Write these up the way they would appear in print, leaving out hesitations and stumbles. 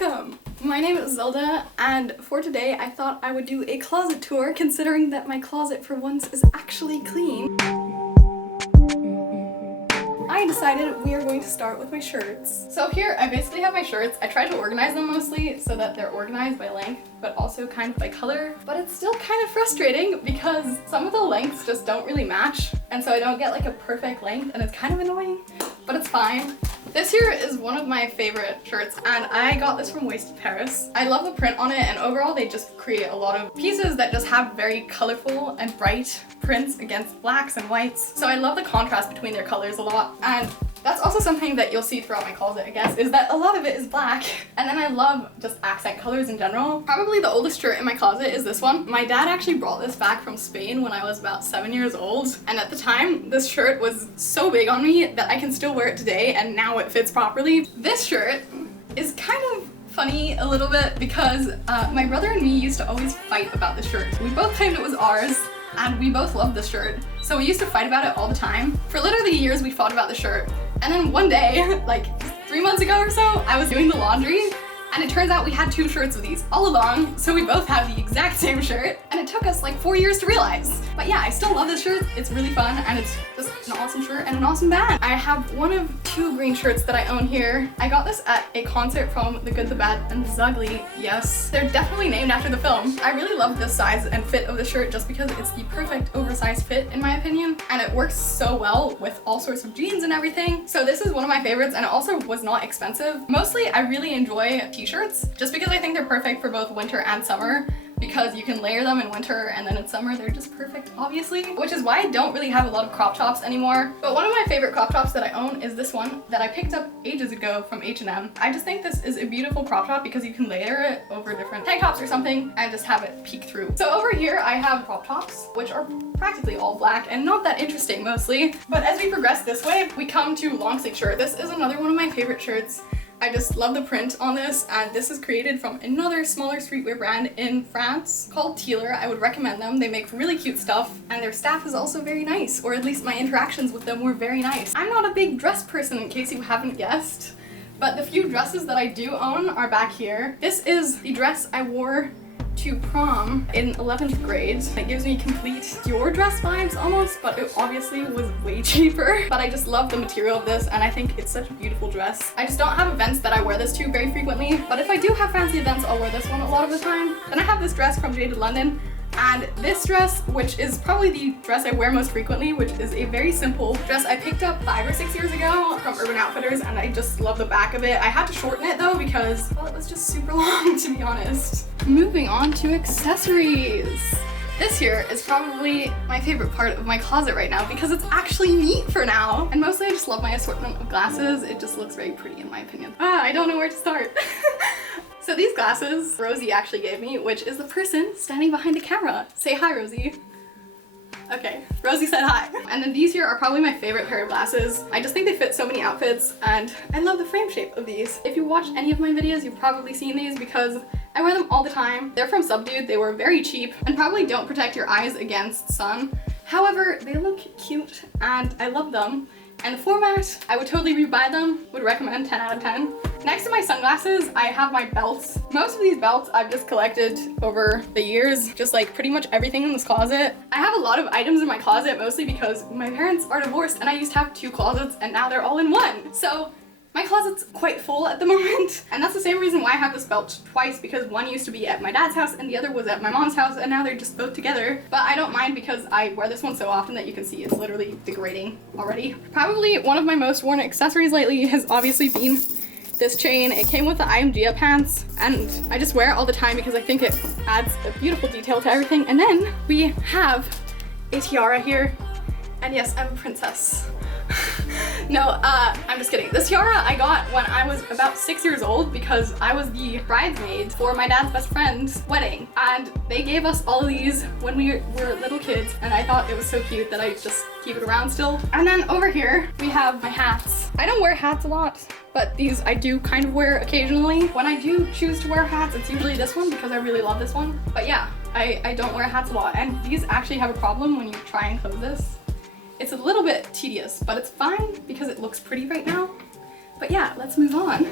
Welcome! My name is Zelda, and for today I thought I would do a closet tour considering that my closet for once is actually clean. I decided we are going to start with my shirts. So here I basically have my shirts. I tried to organize them mostly so that they're organized by length, but also kind of by color. But it's still kind of frustrating because some of the lengths just don't really match, and so I don't get like a perfect length, and it's kind of annoying, but it's fine. This here is one of my favorite shirts, and I got this from Wasted Paris. I love the print on it, and overall they just create a lot of pieces that just have very colorful and bright prints against blacks and whites. So I love the contrast between their colors a lot, and that's also something that you'll see throughout my closet, I guess, is that a lot of it is black. And then I love just accent colors in general. Probably the oldest shirt in my closet is this one. My dad actually brought this back from Spain when I was about 7 years old. And at the time, this shirt was so big on me that I can still wear it today, and now it fits properly. This shirt is kind of funny a little bit because my brother and me used to always fight about this shirt. We both claimed it was ours, and we both loved this shirt. So we used to fight about it all the time. For literally years, we fought about the shirt. And then one day, like 3 months ago or so, I was doing the laundry, and it turns out we had 2 shirts of these all along, so we both have the exact same shirt, and it took us like 4 years to realize. But yeah, I still love this shirt. It's really fun, and it's just an awesome shirt and an awesome band. I have one of 2 green shirts that I own here. I got this at a concert from The Good, the Bad, and the Ugly. Yes, they're definitely named after the film. I really love the size and fit of the shirt just because it's the perfect oversized fit in my opinion, and it works so well with all sorts of jeans and everything. So this is one of my favorites, and it also was not expensive. Mostly I really enjoy t-shirts just because I think they're perfect for both winter and summer, because you can layer them in winter and then in summer they're just perfect, obviously, which is why I don't really have a lot of crop tops anymore. But one of my favorite crop tops that I own is this one that I picked up ages ago from H&M. I just think this is a beautiful crop top because you can layer it over different tank tops or something and just have it peek through. So over here I have crop tops, which are practically all black and not that interesting mostly. But as we progress this way, we come to long sleeve shirt. This is another one of my favorite shirts. I just love the print on this, and this is created from another smaller streetwear brand in France called Tealer. I would recommend them. They make really cute stuff, and their staff is also very nice, or at least my interactions with them were very nice. I'm not a big dress person, in case you haven't guessed, but the few dresses that I do own are back here. This is the dress I wore to prom in 11th grade. It gives me complete Dior dress vibes almost, but it obviously was way cheaper. But I just love the material of this, and I think it's such a beautiful dress. I just don't have events that I wear this to very frequently, but if I do have fancy events, I'll wear this one a lot of the time. Then I have this dress from Jaded London, and this dress, which is probably the dress I wear most frequently, which is a very simple dress I picked up 5 or 6 years ago from Urban Outfitters, and I just love the back of it. I had to shorten it though because, well, it was just super long, to be honest. Moving on to accessories. This here is probably my favorite part of my closet right now because it's actually neat for now. And mostly I just love my assortment of glasses. It just looks very pretty in my opinion. I don't know where to start. So these glasses Rosie actually gave me, which is the person standing behind the camera. Say hi, Rosie. Okay, Rosie said hi. And then these here are probably my favorite pair of glasses. I just think they fit so many outfits, and I love the frame shape of these. If you watch any of my videos, you've probably seen these because I wear them all the time. They're from Subdued. They were very cheap and probably don't protect your eyes against sun. However, they look cute and I love them. And the format, I would totally rebuy them, would recommend 10 out of 10. Next to my sunglasses, I have my belts. Most of these belts I've just collected over the years, just like pretty much everything in this closet. I have a lot of items in my closet, mostly because my parents are divorced and I used to have 2 closets and now they're all in one. So my closet's quite full at the moment, and that's the same reason why I have this belt twice, because one used to be at my dad's house and the other was at my mom's house, and now they're just both together. But I don't mind because I wear this one so often that you can see it's literally degrading already. Probably one of my most worn accessories lately has obviously been this chain. It came with the IMG pants, and I just wear it all the time because I think it adds a beautiful detail to everything. And then we have a tiara here, and yes, I'm a princess. No, I'm just kidding. This tiara I got when I was about 6 years old because I was the bridesmaid for my dad's best friend's wedding, and they gave us all of these when we were little kids, and I thought it was so cute that I just keep it around still. And then over here we have my hats. I don't wear hats a lot, but these I do kind of wear occasionally. When I do choose to wear hats, it's usually this one because I really love this one. But yeah, I don't wear hats a lot, and these actually have a problem when you try and close this. It's a little bit tedious, but it's fine because it looks pretty right now. But yeah, let's move on.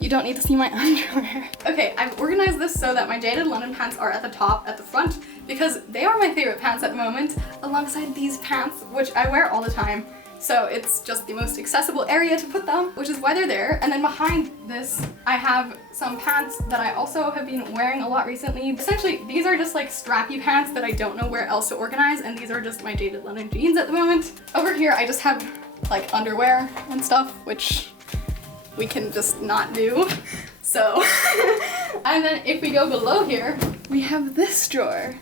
You don't need to see my underwear. Okay, I've organized this so that my jaded linen pants are at the top, at the front, because they are my favorite pants at the moment, alongside these pants, which I wear all the time. So it's just the most accessible area to put them, which is why they're there. And then behind this, I have some pants that I also have been wearing a lot recently. Essentially, these are just like strappy pants that I don't know where else to organize, and these are just my jaded linen jeans at the moment. Over here, I just have like underwear and stuff, which we can just not do. So, and then if we go below here, we have this drawer.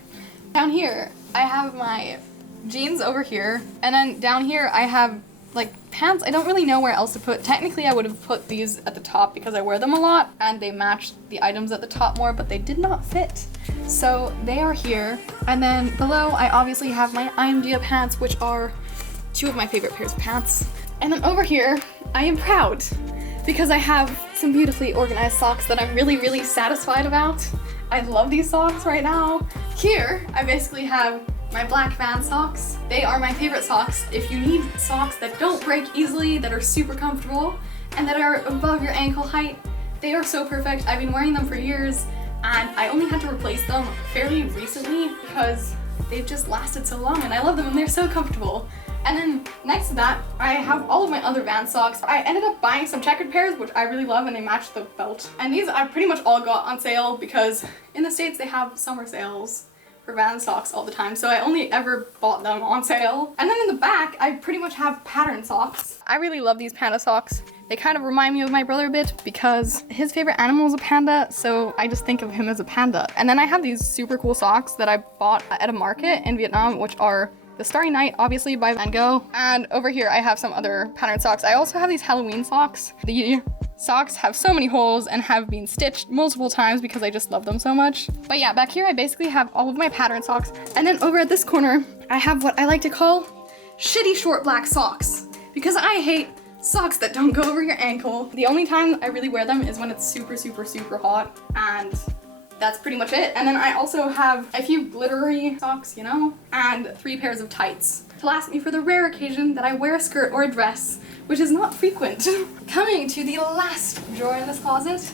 Down here, I have my jeans over here, and then down here I have like pants I don't really know where else to put. Technically I would have put these at the top because I wear them a lot and they match the items at the top more, but they did not fit. So they are here. And then below I obviously have my IMDA pants, which are two of my favorite pairs of pants. And then over here I am proud because I have some beautifully organized socks that I'm really, really satisfied about. I love these socks right now. Here I basically have my black Vans socks. They are my favorite socks. If you need socks that don't break easily, that are super comfortable, and that are above your ankle height, they are so perfect. I've been wearing them for years, and I only had to replace them fairly recently because they've just lasted so long, and I love them, and they're so comfortable. And then next to that, I have all of my other Vans socks. I ended up buying some checkered pairs, which I really love, and they match the belt. And these I pretty much all got on sale because in the States they have summer sales for Vans socks all the time, so I only ever bought them on sale. And then in the back, I pretty much have pattern socks. I really love these panda socks. They kind of remind me of my brother a bit because his favorite animal is a panda, so I just think of him as a panda. And then I have these super cool socks that I bought at a market in Vietnam, which are the Starry Night, obviously, by Van Gogh. And over here, I have some other pattern socks. I also have these Halloween socks. The socks have so many holes and have been stitched multiple times because I just love them so much. But yeah, back here I basically have all of my pattern socks. And then over at this corner, I have what I like to call shitty short black socks because I hate socks that don't go over your ankle. The only time I really wear them is when it's super, super, super hot, and that's pretty much it. And then I also have a few glittery socks, you know, and 3 pairs of tights to last me for the rare occasion that I wear a skirt or a dress, which is not frequent. Coming to the last drawer in this closet.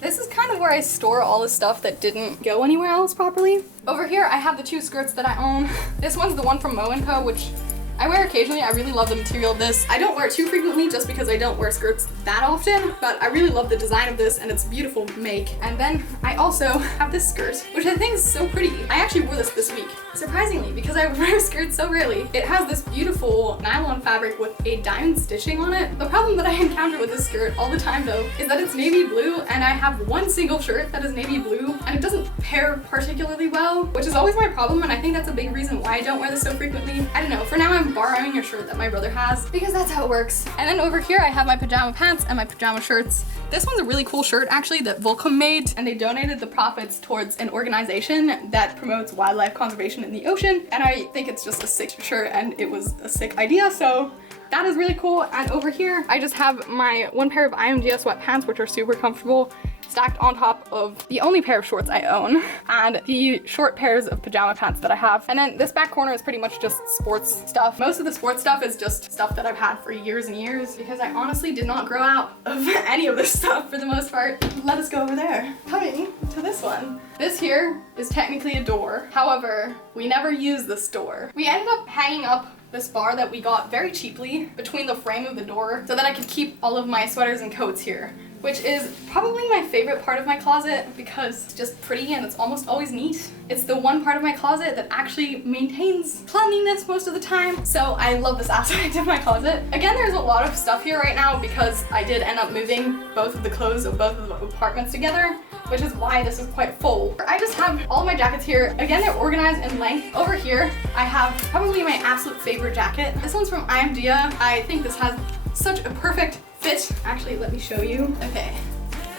This is kind of where I store all the stuff that didn't go anywhere else properly. Over here I have the 2 skirts that I own. This one's the one from Mo & Co, which I wear occasionally. I really love the material of this. I don't wear it too frequently just because I don't wear skirts that often, but I really love the design of this and it's a beautiful make. And then I also have this skirt, which I think is so pretty. I actually wore this week, surprisingly, because I wear skirts so rarely. It has this beautiful nylon fabric with a diamond stitching on it. The problem that I encounter with this skirt all the time though is that it's navy blue, and I have one single shirt that is navy blue and it doesn't pair particularly well, which is always my problem, and I think that's a big reason why I don't wear this so frequently. I don't know, for now I'm borrowing a shirt that my brother has because that's how it works. And then over here I have my pajama pants and my pajama shirts. This one's a really cool shirt actually that Volcom made, and they donated the profits towards an organization that promotes wildlife conservation in the ocean, and I think it's just a sick shirt and it was a sick idea, so that is really cool. And over here I just have my 1 pair of IMGA sweatpants, which are super comfortable, stacked on top of the only pair of shorts I own and the short pairs of pajama pants that I have. And then this back corner is pretty much just sports stuff. Most of the sports stuff is just stuff that I've had for years and years because I honestly did not grow out of any of this stuff for the most part. Let us go over there. Coming to this one. This here is technically a door. However, we never use this door. We ended up hanging up this bar that we got very cheaply between the frame of the door so that I could keep all of my sweaters and coats here, which is probably my favorite part of my closet because it's just pretty and it's almost always neat. It's the one part of my closet that actually maintains cleanliness most of the time, so I love this aspect of my closet. Again, there's a lot of stuff here right now because I did end up moving both of the clothes of both of the apartments together, which is why this is quite full. I just have all my jackets here. Again, they're organized in length. Over here, I have probably my absolute favorite jacket. This one's from IMDA. I think this has such a perfect fit. Actually, let me show you. Okay.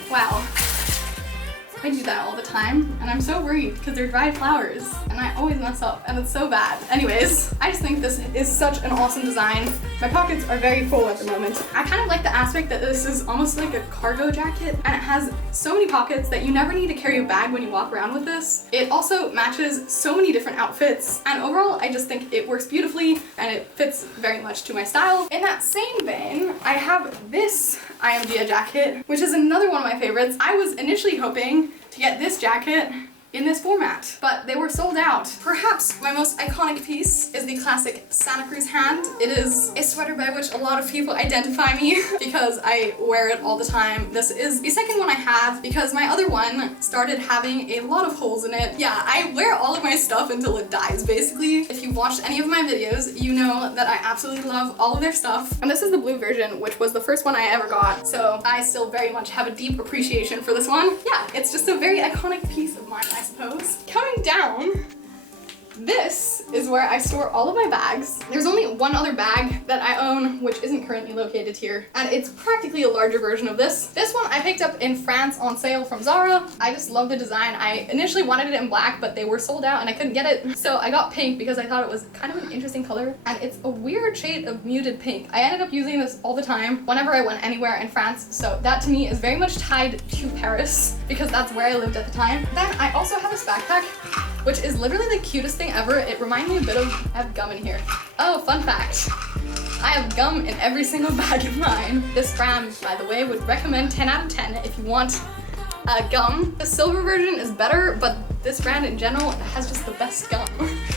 Wow. I do that all the time, and I'm so worried because they're dried flowers, and I always mess up, and it's so bad. Anyways, I just think this is such an awesome design. My pockets are very full at the moment. I kind of like the aspect that this is almost like a cargo jacket, and it has so many pockets that you never need to carry a bag when you walk around with this. It also matches so many different outfits, and overall, I just think it works beautifully, and it fits very much to my style. In that same vein, I have this IMG jacket, which is another one of my favorites. I was initially hoping to get this jacket in this format, but they were sold out. Perhaps my most iconic piece is the classic Santa Cruz hand. It is a sweater by which a lot of people identify me because I wear it all the time. This is the second one I have because my other one started having a lot of holes in it. Yeah, I wear all of my stuff until it dies, basically. If you've watched any of my videos, you know that I absolutely love all of their stuff. And this is the blue version, which was the first one I ever got, so I still very much have a deep appreciation for this one. Yeah, it's just a very iconic piece of mine, I suppose. Coming down, this is where I store all of my bags. There's only one other bag that I own, which isn't currently located here, and it's practically a larger version of this. This one I picked up in France on sale from Zara. I just love the design. I initially wanted it in black, but they were sold out and I couldn't get it, so I got pink because I thought it was kind of an interesting color, and it's a weird shade of muted pink. I ended up using this all the time whenever I went anywhere in France, so that to me is very much tied to Paris because that's where I lived at the time. Then I also have this backpack, which is literally the cutest thing ever. It reminds me a bit of, I have gum in here. Oh, fun fact. I have gum in every single bag of mine. This brand, by the way, would recommend 10 out of 10 if you want gum. The silver version is better, but this brand in general has just the best gum.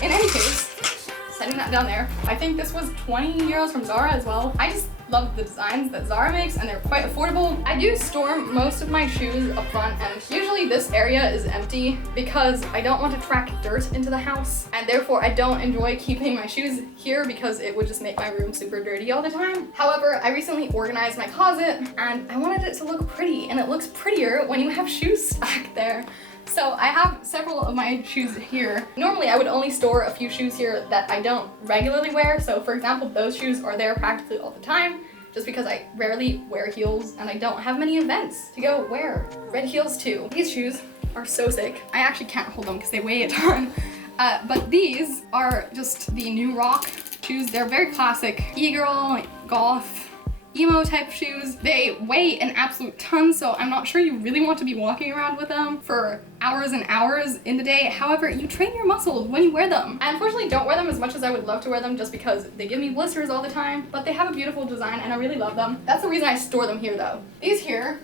In any case, setting that down there, I think this was 20 euros from Zara as well. I just love the designs that Zara makes and they're quite affordable. I do store most of my shoes up front, and usually this area is empty because I don't want to track dirt into the house, and therefore I don't enjoy keeping my shoes here because it would just make my room super dirty all the time. However, I recently organized my closet and I wanted it to look pretty, and it looks prettier when you have shoes stacked there. So I have several of my shoes here. Normally I would only store a few shoes here that I don't regularly wear. So for example, those shoes are there practically all the time just because I rarely wear heels and I don't have many events to go wear red heels to. These shoes are so sick. I actually can't hold them because they weigh a ton. But these are just the New Rock shoes. They're very classic e-girl, goth, emo type shoes. They weigh an absolute ton, so I'm not sure you really want to be walking around with them for hours and hours in the day. However, you train your muscles when you wear them. I unfortunately don't wear them as much as I would love to wear them just because they give me blisters all the time, but they have a beautiful design and I really love them. That's the reason I store them here though. These here,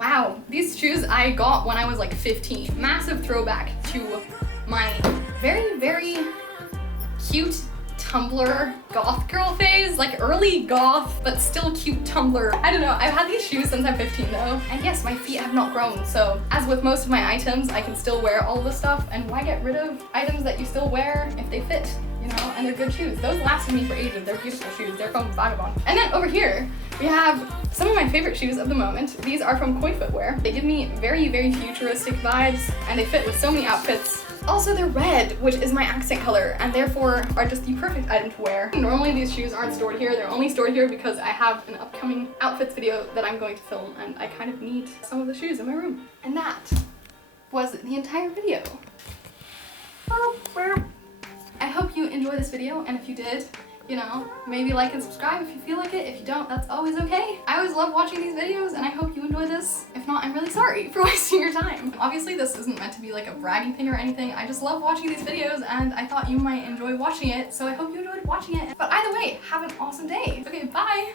wow, these shoes I got when I was like 15. Massive throwback to my very, very cute Tumblr goth girl phase, like early goth but still cute Tumblr. I don't know, I've had these shoes since I'm 15 though, and yes, my feet have not grown, so as with most of my items, I can still wear all the stuff, and why get rid of items that you still wear if they fit, you know, and they're good shoes. Those lasted me for ages. They're beautiful shoes. They're from Vagabond. And then over here, we have some of my favorite shoes of the moment. These are from Koi Footwear. They give me very, very futuristic vibes, and they fit with so many outfits. Also, they're red, which is my accent color, and therefore are just the perfect item to wear. Normally these shoes aren't stored here. They're only stored here because I have an upcoming outfits video that I'm going to film, and I kind of need some of the shoes in my room. And that was the entire video. I hope you enjoyed this video, and if you did, you know, maybe like and subscribe if you feel like it. If you don't, that's always okay. I always love watching these videos, and I hope you enjoy this. If not, I'm really sorry for wasting your time. Obviously, this isn't meant to be like a bragging thing or anything. I just love watching these videos, and I thought you might enjoy watching it, so I hope you enjoyed watching it. But either way, have an awesome day. Okay, bye!